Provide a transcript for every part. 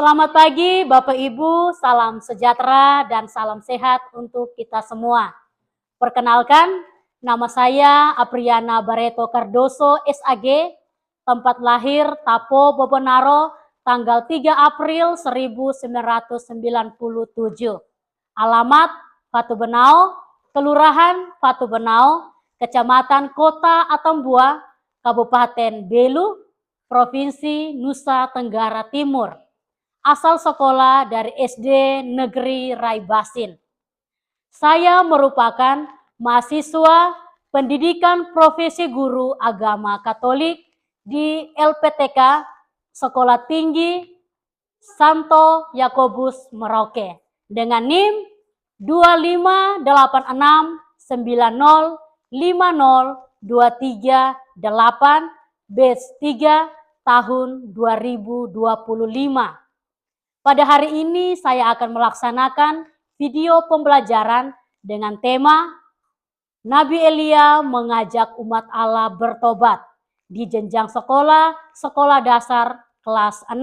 Selamat pagi Bapak Ibu, salam sejahtera dan salam sehat untuk kita semua. Perkenalkan, nama saya Apriana Barreto Cardoso SAG, tempat lahir Tapo Boponaro, tanggal 3 April 1997. Alamat Fatu Benau, Kelurahan Fatu Benau, Kecamatan Kota Atambua, Kabupaten Belu, Provinsi Nusa Tenggara Timur. Asal sekolah dari SD Negeri Raibasin. Saya merupakan mahasiswa pendidikan profesi guru agama Katolik di LPTK Sekolah Tinggi Santo Yakobus Merauke dengan NIM 258905023 batch 3 tahun 2025. Pada hari ini saya akan melaksanakan video pembelajaran dengan tema Nabi Elia mengajak umat Allah bertobat di jenjang sekolah dasar kelas 6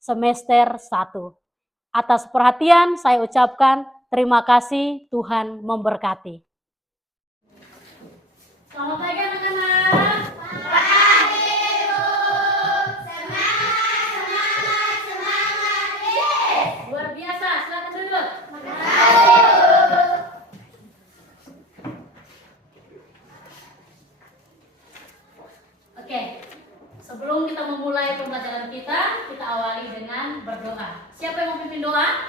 semester 1. Atas perhatian saya ucapkan terima kasih, Tuhan memberkati. Selamat pagi anak-anak. Oke, sebelum kita memulai pembelajaran kita awali dengan berdoa. Siapa yang mau pimpin doa?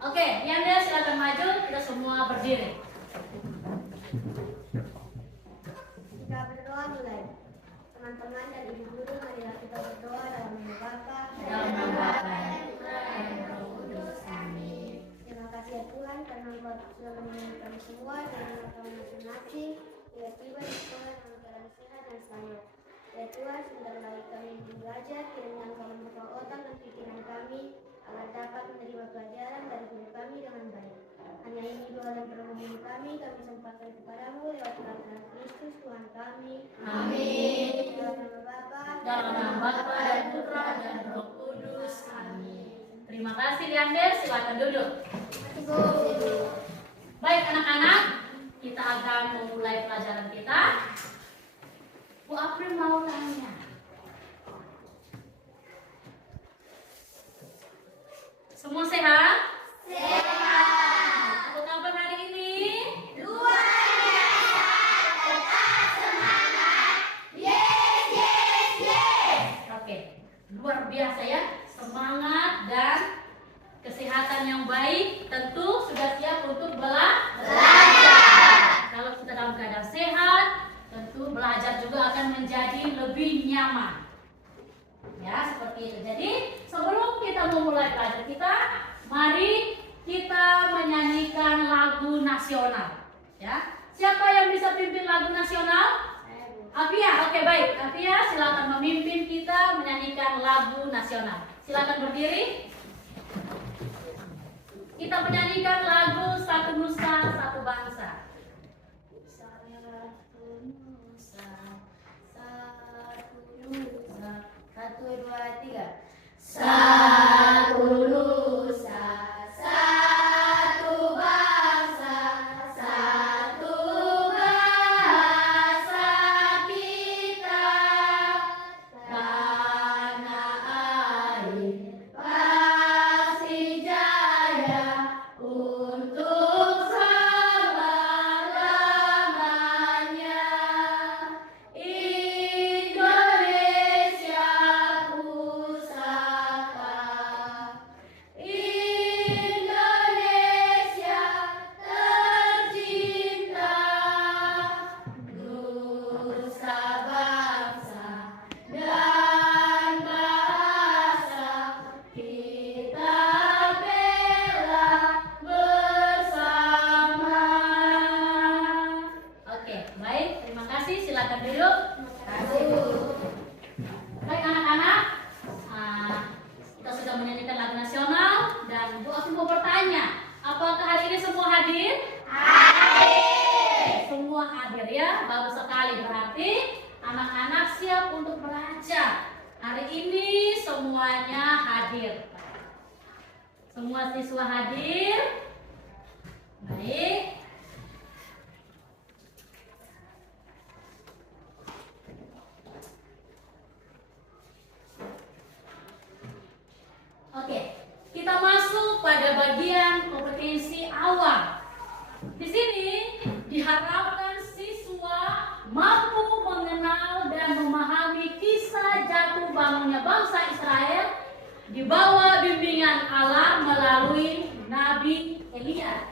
Oke, Yanda silakan maju, kita semua berdiri. Kita berdoa mulai. Teman-teman dan ibu guru, marilah kita berdoa dalam nama Bapa, Dalam nama Bapa dan Roh Kudus. Amin. Terima kasih ya Tuhan karena Engkau sudah menemani kami semua dengan kami masing-masing. Tiba-tiba di sekolah dalam keadaan sehat dan selamat. Ya Tuhan, sebentar lagi kami belajar, kiranya Engkau membuka otak dan pikiran kami agar dapat menerima pelajaran dari guru kami dengan baik. Hanya ini doa dan permohonan kami sempatkan kepadamu lewat Tuhan Kristus Tuhan kami. Amin. Dalam nama Bapa, Dalam nama Bapa dan Putra dan Roh Kudus. Amin. Terima kasih Yanda, silakan duduk. Baik anak-anak, kita akan memulai pelajaran kita. Bu April mau tanya. Semua sehat? Sehat. Apa kabar hari ini? luar biasa, tetap semangat. Yes, yes, yes. Oke, luar biasa ya. Semangat dan kesehatan yang baik tentu sudah siap untuk belajar. Kalau kita dalam keadaan sehat, tentu belajar juga akan menjadi lebih nyaman. Ya, seperti itu. Jadi, sebelum kita memulai pelajaran kita, mari kita menyanyikan lagu nasional. Ya. Siapa yang bisa pimpin lagu nasional? Afia. Oke, baik. Afia, silakan memimpin kita menyanyikan lagu nasional. Silakan berdiri. Kita menyanyikan lagu Satu Nusa, Satu Bangsa. Satu, dua, tiga. Satu Nusa, satu bangsa, satu bahasa kita. Tanah air pasti jaya untuk selama-lamanya. Indonesia pusaka, Indonesia tercinta, nusa bangsa dan bahasa kita bela bersama. Oke, baik. Terima kasih. Silakan duduk. Baik anak-anak, kita sudah menyanyikan lagu nasional dan Bu Afi mau bertanya, apakah hari ini semua hadir? Hadir. Semua hadir ya, bagus sekali. Berarti anak-anak siap untuk belajar. Hari ini semuanya hadir. Semua siswa hadir. Baik. Oke, kita masuk pada bagian kompetensi awal. Di sini diharapkan siswa mampu mengenal dan memahami kisah jatuh bangunnya bangsa Israel di bawah bimbingan Allah melalui Nabi Elia.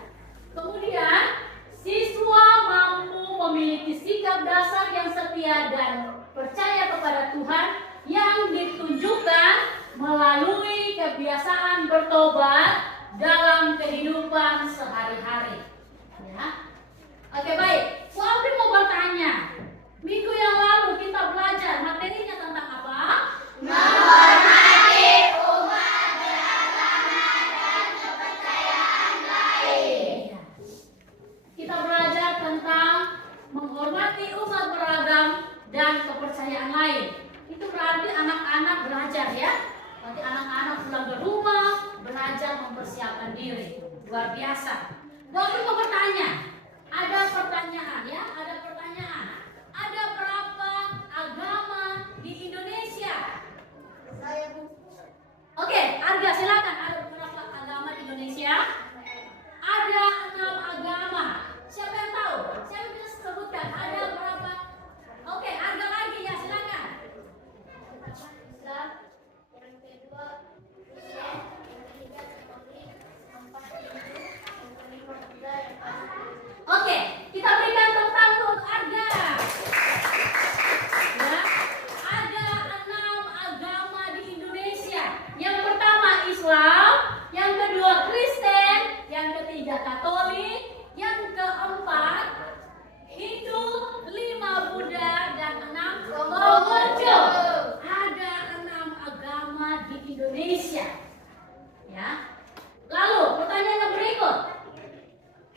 Kemudian, siswa mampu memiliki sikap dasar yang setia dan percaya kepada Tuhan yang ditunjukkan melalui kebiasaan bertobat dalam kehidupan sehari-hari. Ya. Oke, baik. Bu Apri mau bertanya. Minggu yang lalu kita belajar materinya tentang apa? Menghormati umat beragama dan kepercayaan lain. Kita belajar tentang menghormati umat beragam dan kepercayaan lain. Itu berarti anak-anak belajar ya. Nanti anak-anak pulang ke rumah belajar mempersiapkan diri. Luar biasa. Waktu mau bertanya. Ada pertanyaan ya, ada pertanyaan. Ada berapa agama di Indonesia? Saya Bu. Oke, Arga silakan. Ada berapa agama di Indonesia? Ada 6 agama. Siapa yang tahu? Siapa yang bisa sebutkan? Ada berapa? Oke, Arga lagi ya, silakan. Islam, yang kedua Kristen, yang ketiga Katolik, keempat Hindu, yang kelima Buddha, yang keenam. Oke, kita berikan tepuk tangan untuk Arga. Ya, ada 6 agama di Indonesia. Yang pertama Islam, yang kedua Kristen, yang ketiga Katolik, yang keempat Hindu, 5 Buddha, dan 6 Konghucu. Ada 6 agama di Indonesia. Ya. Lalu pertanyaan yang berikut.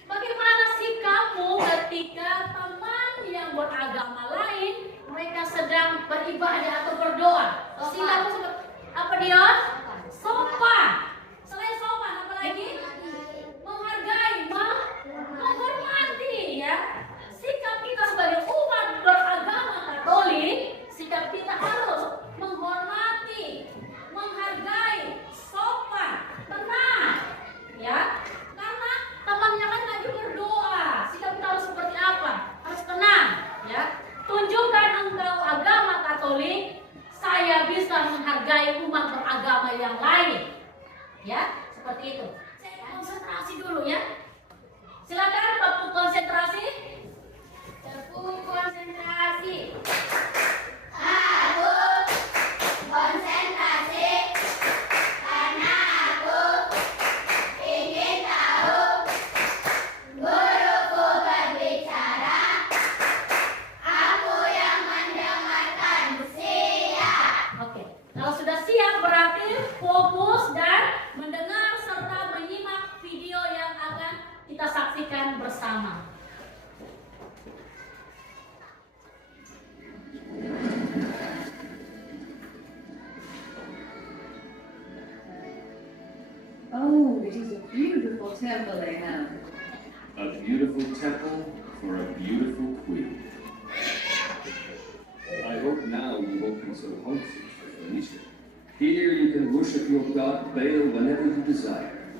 Bagaimana sikapmu ketika teman yang beragama lain mereka sedang beribadah atau berdoa? Sikapmu seperti apa dia? Sopan. Selain sopan apa lagi? Menghargai, menghormati ya. Sikap kita sebagai umat beragama Katolik, sikap kita harus menghormati, menghargai, sopan, tenang, ya. Karena temannya kan lagi berdoa, sikap kita harus seperti apa? Harus tenang, ya. Tunjukkan engkau agama Katolik, saya bisa menghargai umat beragama yang lain, ya. Seperti itu. Saya konsentrasi dulu ya. Silakan tepuk konsentrasi. Tepuk konsentrasi. Aku konsentrasi karena aku ingin tahu guruku berbicara. Aku yang mendengarkan siap. Oke, kalau sudah siap berarti fokus dan mendengar serta menyimak video yang akan kita saksikan bersama. Oh, it is a beautiful temple they have. A beautiful temple for a beautiful queen. I hope now you won't be so homesick for Phoenicia. Here you can worship your god Baal whenever you desire.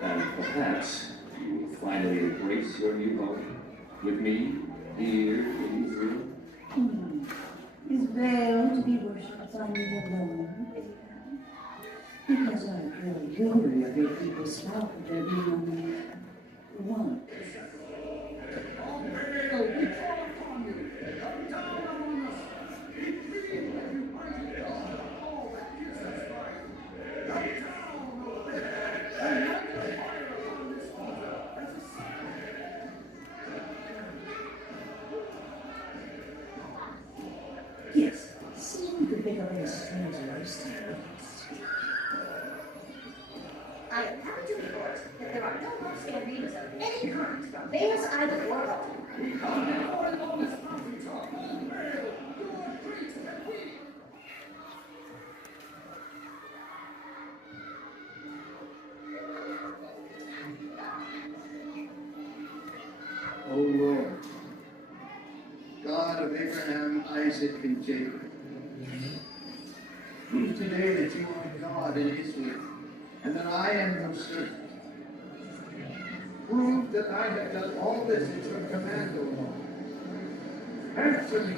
And perhaps you will finally embrace your new home with me here in Israel. Is Baal to be worshipped by me alone? Because I grow weary of your people's talk of there being only one. Yes, seeing the big of a stranger is I am happy to report that there are no more scandals of any kind from Baal's Island or Baltimore. Isaac, and Jacob. Prove today that you are God in Israel, and that I am your servant. Prove that I have done all this at your command, O Lord. Answer me.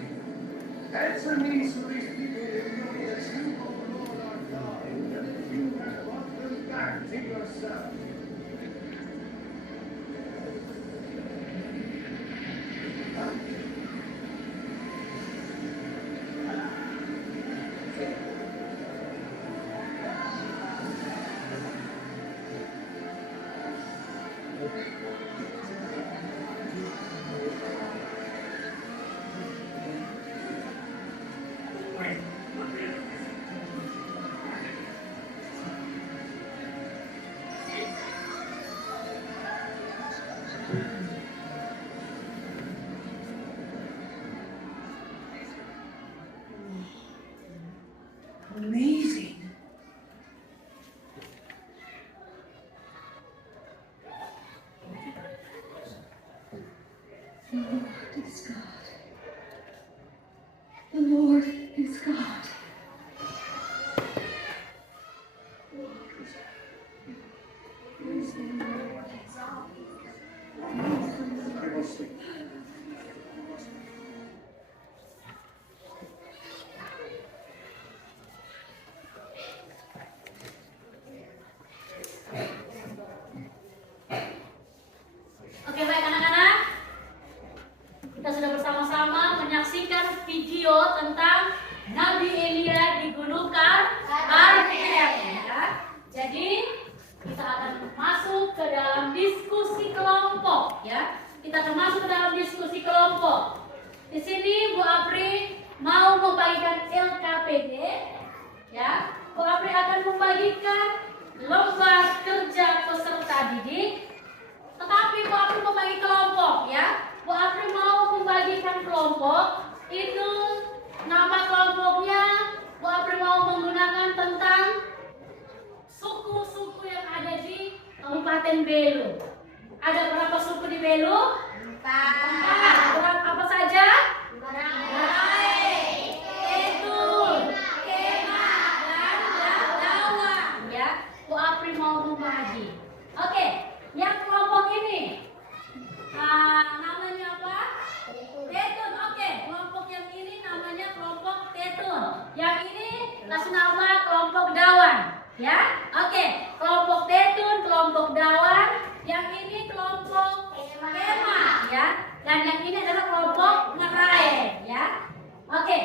Answer me so these people will know that you, O Lord, are God, and that you have brought them back to yourself. Amazing. The Lord is God. The Lord is God. Oke, baik anak-anak. Kita sudah bersama-sama menyaksikan video tentang Nabi Elia di Gunung Karmel. Ya. Jadi kita akan masuk ke dalam diskusi kelompok. Ya, kita akan masuk ke dalam diskusi kelompok. Di sini Bu Apri mau membagikan LKPD. Ya, Bu Apri akan membagikan lembar kerja peserta didik. Tetapi Bu Apri membagi kelompok, ya. Bu Apri mau membagikan kelompok. Itu nama kelompoknya Bu Apri mau menggunakan tentang suku-suku yang ada di Kabupaten Belu. Ada berapa suku di Belu? 4. Apa saja? Marae, Tetun, Kemah, dan Dawan. Ya, Bu Apri mau membagi. Oke, yang kelompok ini namanya apa? Tetun. Oke, kelompok yang ini namanya kelompok Tetun. Yang ini kasih nama kelompok Dawan. Ya, oke. Kelompok Tetun, kelompok Dawan. Yang ini kelompok Kemah. Ya, dan yang ini adalah kelompok Marae. Ya, oke.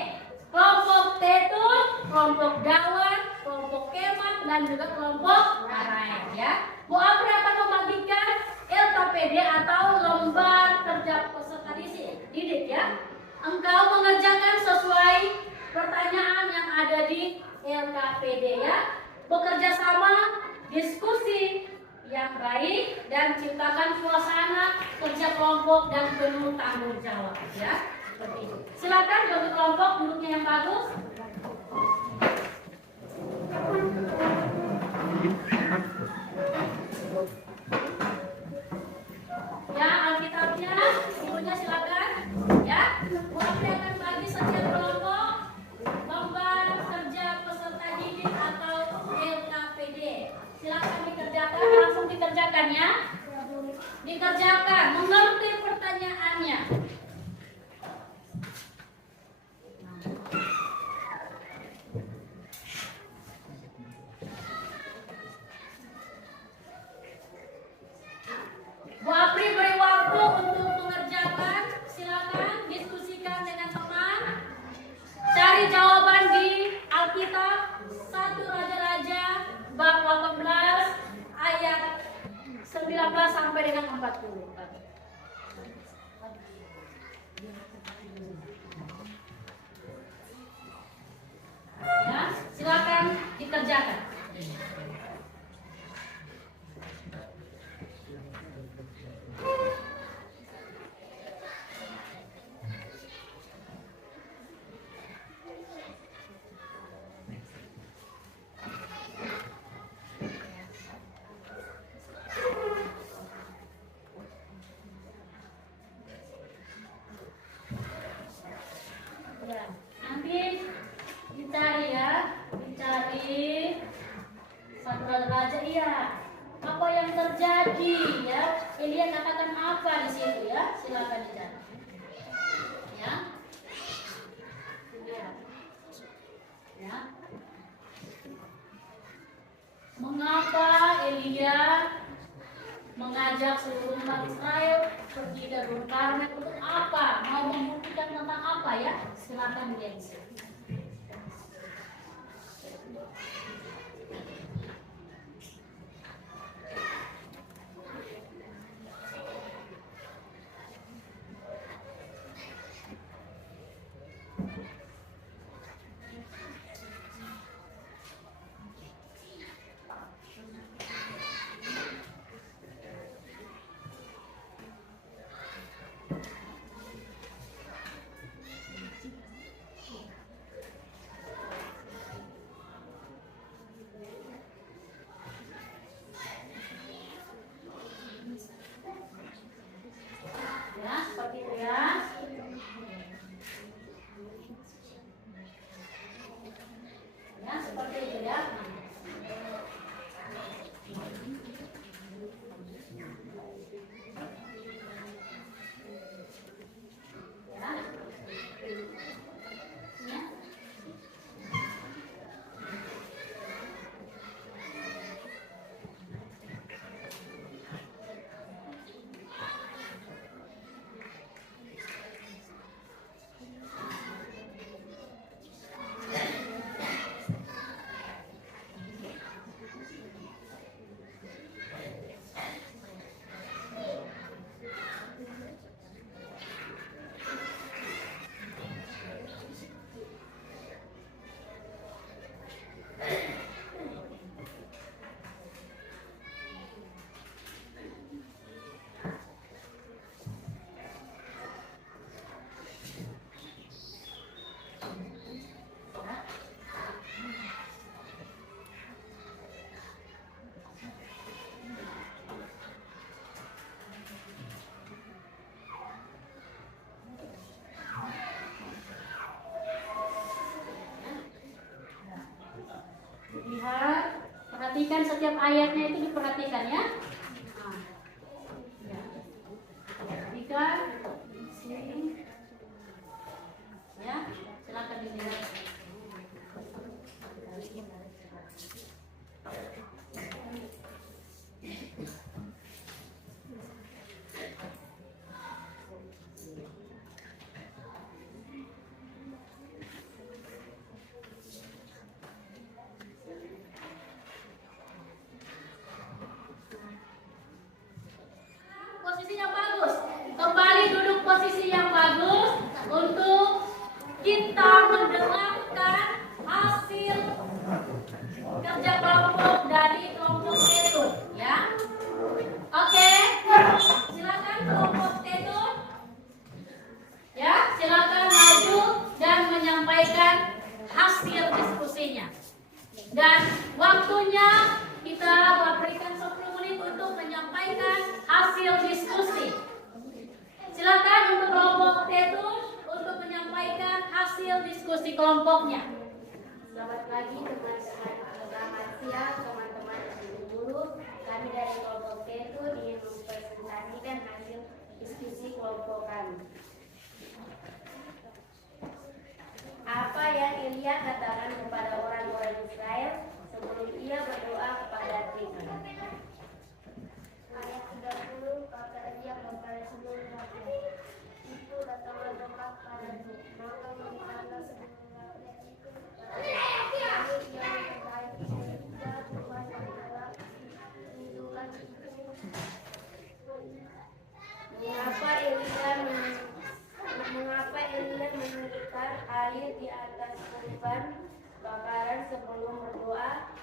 Kelompok Tetun, kelompok Dawan, kelompok Kemah, dan juga kelompok Marae. Ya, Bu Apri akan membagikan LKPD atau lembar kerja peserta didik. Ya, engkau mengerjakan sesuai pertanyaan yang ada di LKPD. Ya, bekerja sama, diskusi yang baik, dan ciptakan suasana kerja kelompok dan penuh tanggung jawab. Ya, seperti itu. Silakan bagi kelompok duduknya yang bagus. Ya, Alkitabnya, bukunya silakan. Ya, Bu Apri akan bagi setiap kelompok lembar kerja peserta didik atau LKPD. Silakan dikerjakan, langsung dikerjakan ya. Dikerjakan, mengerti pertanyaannya. Bu Apri beri waktu untuk mengerjakan. Silakan diskusikan dengan teman. Cari jawaban di Alkitab 1 Raja-Raja bab 18 ayat 19 sampai dengan 40. Ya, silakan dikerjakan. Ya. menjadi, ya. Elia katakan apa di situ, ya? Silakan dicatat. Ya. Ya. Mengapa Elia mengajak seluruh umat Israel pergi ke Gunung Karmel untuk apa? Mau membuktikan tentang apa, ya? Silakan dia di sini. Ya, seperti itu ya. Ya, seperti itu ya. Ya. Ya. Lihat, perhatikan setiap ayatnya itu diperhatikan ya. Nah, ya. Perhatikan sini. Ya, silakan dilihat. Posisi yang bagus. Kembali duduk posisi yang bagus untuk kita mendengarkan hasil kerja kelompok dari kelompok Tetun, ya. Oke, silakan kelompok Tetun, ya, silakan maju dan menyampaikan hasil diskusinya. Dan waktunya kita berikan 10 menit untuk menyampaikan hasil diskusi. Silakan untuk kelompok Tetun untuk menyampaikan hasil diskusi kelompoknya. Selamat pagi teman-teman, selamat siang teman-teman guru. Kami dari kelompok Tetun ingin mempresentasikan hasil diskusi kelompok kami. Apa yang Elia katakan kepada orang-orang Israel sebelum ia berdoa kepada Tuhan? Ayat 30, kata Elia kepada seluruh rakyat, itu datanglah doa padamu, maka memintalah seluruh rakyat itu kepada lalu ia memperbaiki sehingga Tuhan adalah lindungan itu. Mengapa Elia menukar air di atas korban bakaran sebelum berdoa?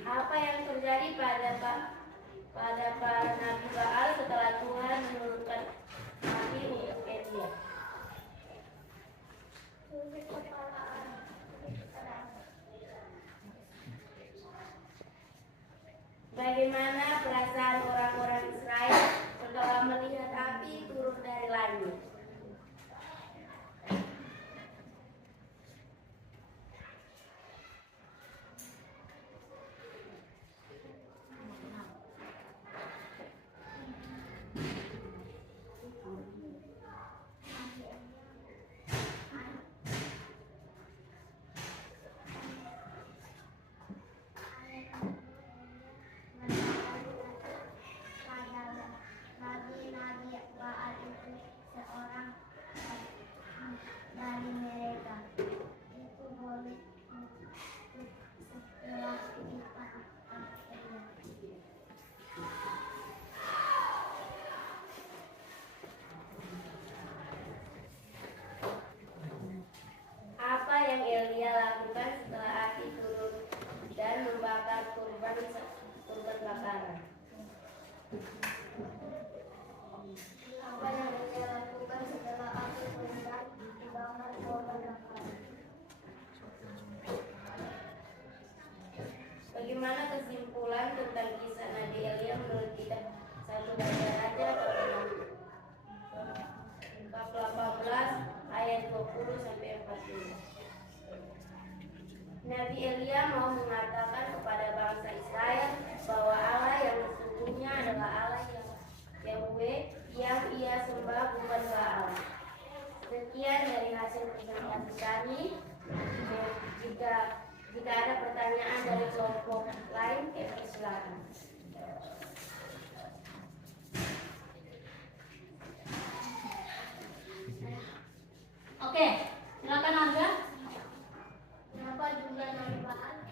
Apa yang terjadi pada para nabi Baal setelah Tuhan menurunkan api untuk Elia? Bagaimana perasaan orang-orang Israel setelah melihat api turun dari langit? dari mereka. Itu boleh setelah kita akhirnya. Apa yang Elia lakukan setelah api turun dan membakar kurban bakaran? Apa yang Elia lakukan setelah api turun dan membakar kurban bakaran? Bagaimana kesimpulan tentang kisah Nabi Elia menurut kita? 1 Raja-Raja bab 18 ayat 20 sampai 40. Nabi Elia mau mengatakan kepada bangsa Israel bahwa Allah yang sesungguhnya adalah Allah yang Yahweh yang ia sembah, bukan Baal. Sekian dari hasil presentasi kami. Jika ada pertanyaan dari kelompok lain, silakan. Oke, silakan Angga. Berapa jumlah Nabi Baal?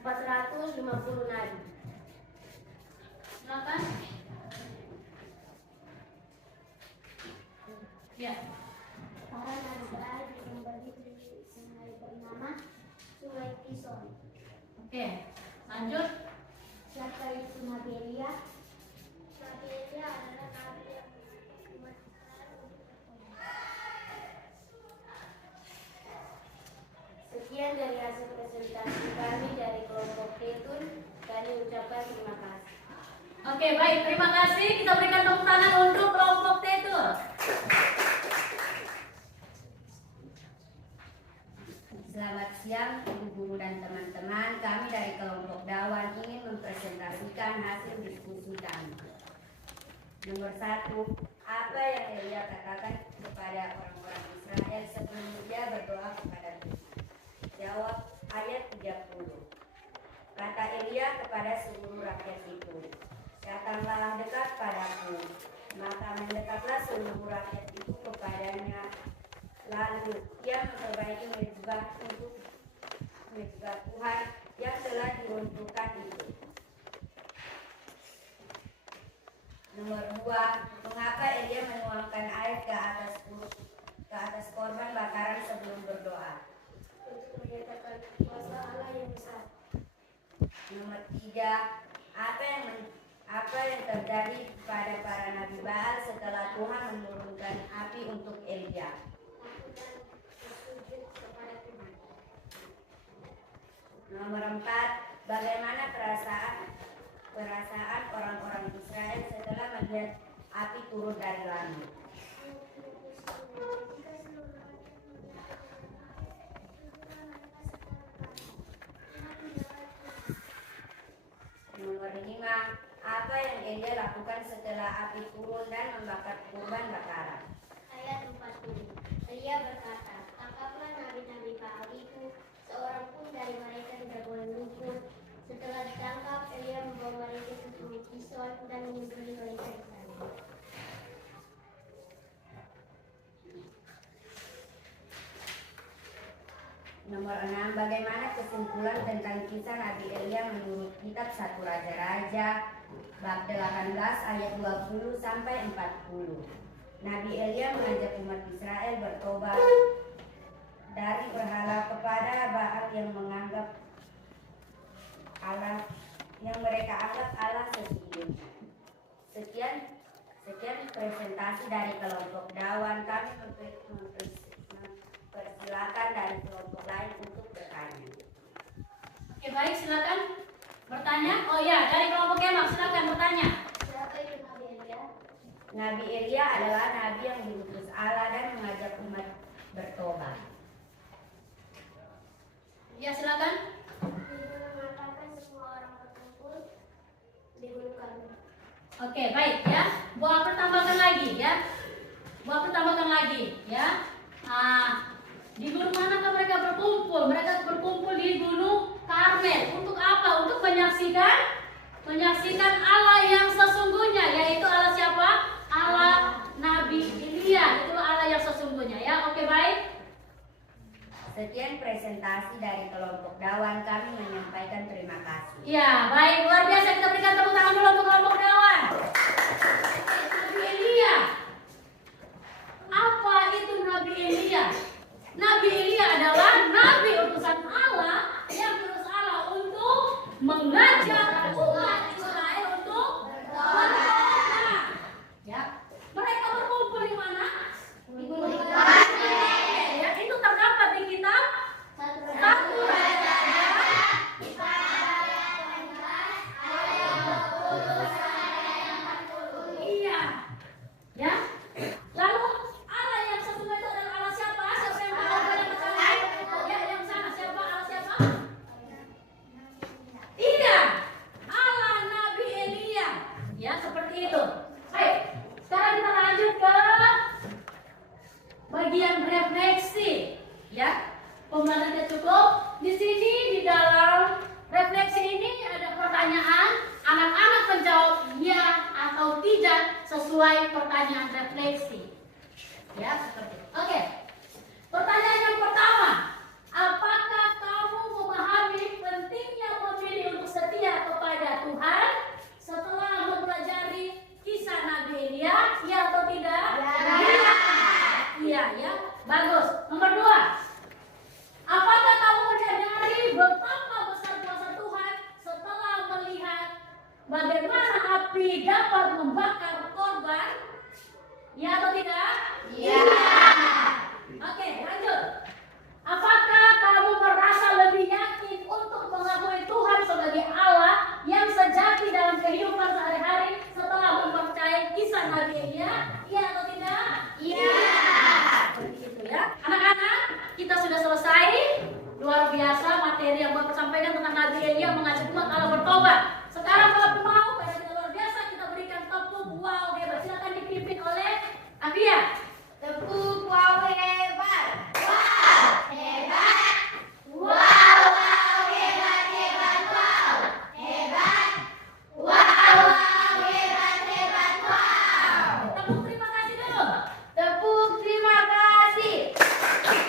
450 nabi. Silakan. Ya. Para Nabi Baal disembelih di sungai bernama Sungai Kison. Oke, lanjut. Siapa itu Nabi Elia? Nabi Elia adalah nabi yang mengajak umat Israel untuk bertobat. Sekian dari hasil presentasi kami dari kelompok Tetun. Kami ucapkan terima kasih. Oke, baik, terima kasih. Kita berikan tepuk tangan untuk kelompok Tetun. Selamat siang Ibu Guru dan teman-teman. Kami dari kelompok Dawan ingin mempresentasikan hasil diskusi kami. Nomor 1, apa yang Elia katakan kepada orang-orang Israel sebelum dia berdoa kepada Tuhan? Jawab ayat 30. Kata Elia kepada seluruh rakyat itu, datanglah dekat padaku. Maka mendekatlah seluruh rakyat itu kepadanya. Lalu ia memperbaiki mezbah untuk mezbah Tuhan yang telah diruntuhkan itu. Nomor 2, mengapa Elia menuangkan air ke atas korban bakaran sebelum berdoa? Untuk menyatakan kuasa Allah yang besar. Nomor 3, apa yang terjadi pada para nabi Baal setelah Tuhan menurunkan api untuk Elia? Nomor 4, bagaimana perasaan orang-orang Israel setelah melihat api turun dari langit? Nomor 5, apa yang Elia lakukan setelah api turun dan membakar kurban bakaran? Ayat 40. Elia berkata, tangkaplah nabi-nabi Baal itu, seorang pun dari mereka tidak boleh luput. Setelah ditangkap, Elia membawa mereka ke Sungai Kison dan menyembelih mereka di sana. Nomor 6, bagaimana kesimpulan tentang kisah Nabi Elia menurut kitab 1 Raja-Raja bab 18 ayat 20 sampai 40. Nabi Elia mengajak umat Israel bertobat dari berhala kepada Baal yang menganggap Allah, yang mereka anggap Allah sesungguhnya. Sekian presentasi dari kelompok Dawan. Kami mempersilakan dari kelompok lain untuk bertanya. Oke, baik, silakan bertanya. Oh ya, dari kelompok Kemak silakan bertanya. Siapa itu Nabi Elia? Nabi Elia adalah nabi yang diutus Allah dan mengajak umat bertobat. Ya, silakan. Dia mengatakan semua orang berkumpul di Gunung Karmel. Oke, baik ya. Buat pertambahan lagi ya. Di gunung manakah mereka berkumpul? Mereka berkumpul di Gunung Karmel. Untuk apa? Untuk menyaksikan Allah yang sesungguhnya, yaitu Allah siapa? Allah Nabi Elia. Itu Allah yang sesungguhnya ya. Oke, baik. Sekian presentasi dari kelompok Dawan, kami menyampaikan terima kasih. Ya, baik, luar biasa, kita berikan tepuk tangan dulu untuk kelompok Dawan. Nabi Elia. Apa itu Nabi Elia? Nabi Elia adalah nabi utusan Allah yang diutus Allah untuk mengajar umat Israel untuk berdoa. Ya, mereka berkumpul di mana? Di Gunung Karmel. Ya, itu terdapat di kitab 1 Raja. Iya. Ya. Lalu Allah yang sesungguhnya itu adalah Allah siapa? Siapa yang tahu banyak sekali? Ya, yang sana siapa? Allah siapa? Iya. Allah Nabi Elia. Ya, seperti itu. Baik. Sekarang kita lanjut ke bagian refleksi. Ya. Pembelajarannya cukup. Di sini di dalam refleksi ini ada pertanyaan, anak-anak menjawab ya atau tidak sesuai pertanyaan refleksi. Ya, seperti itu. Oke. Pertanyaan yang pertama, apakah kamu memahami pentingnya memilih untuk setia kepada Tuhan setelah mempelajari kisah Nabi Elia? Ya atau tidak? Ya. Iya, ya. Bagus. Nomor 2. Apakah kamu menyadari betapa besar kuasa Tuhan setelah melihat bagaimana api dapat membakar korban? Ya atau tidak? Ya. Oke, lanjut. Apakah kamu merasa lebih yakin untuk mengakui Tuhan sebagai Allah yang sejati dalam kehidupan sehari-hari setelah mempercayai kisah Nabi Elia? Ya atau tidak? Ya. Seperti itu ya. Anak-anak, kita sudah selesai. Luar biasa materi yang Bapak sampaikan tentang Nabi Elia mengajak umat Allah bertobat. Sekarang kalau mau, pada kita luar biasa, kita berikan tepuk wow hebat. Silakan dipimpin oleh Afia. Tepuk wow hebat. Wow, hebat. Wow, wow, hebat, hebat, wow. Hebat. Wow, wow, hebat, hebat, wow. Tepuk terima kasih dulu. Tepuk terima kasih.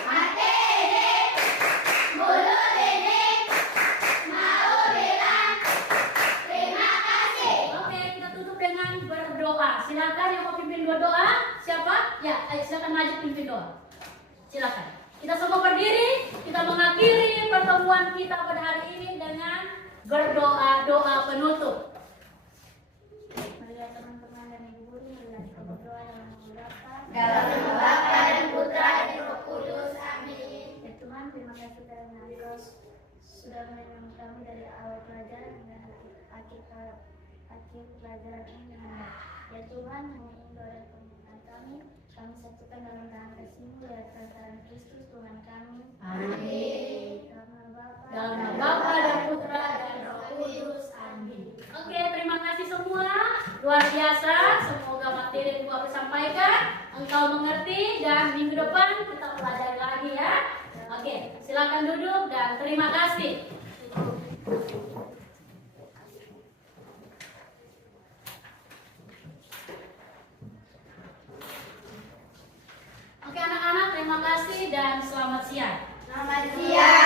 Mate ini, mulut ini, mau bilang terima kasih. Oke, kita tutup dengan berdoa. Silakan yang mau pimpin berdoa. Siapa? Ya, ayo silakan maju pimpin doa. Silakan. Kita semua berdiri. Kita mengakhiri pertemuan kita pada hari ini dengan berdoa, doa penutup. Marilah teman-teman dan ibu guru, marilah kita berdoa dalam nama Bapa, Dalam nama Bapa dan Putra dan Roh Kudus. Amin. Ya Tuhan, terima kasih karena Engkau sudah melindungi kami dari awal pelajaran hingga akhir pelajaran ini dengan baik. Ya Tuhan, hanya Engkau dan pemerintahan kami satukan dalam tangan kasih-Mu ya lantaran Kristus Tuhan kami. Amin. Dalam nama Bapa, Dalam nama Bapa dan Putra dan Roh Kudus. Amin. Oke, terima kasih semua. Luar biasa. Semoga materi yang Bapak sampaikan engkau mengerti dan minggu depan kita pelajari lagi ya. Oke, silakan duduk dan terima kasih. Oke anak-anak, terima kasih dan selamat siang. Selamat siang.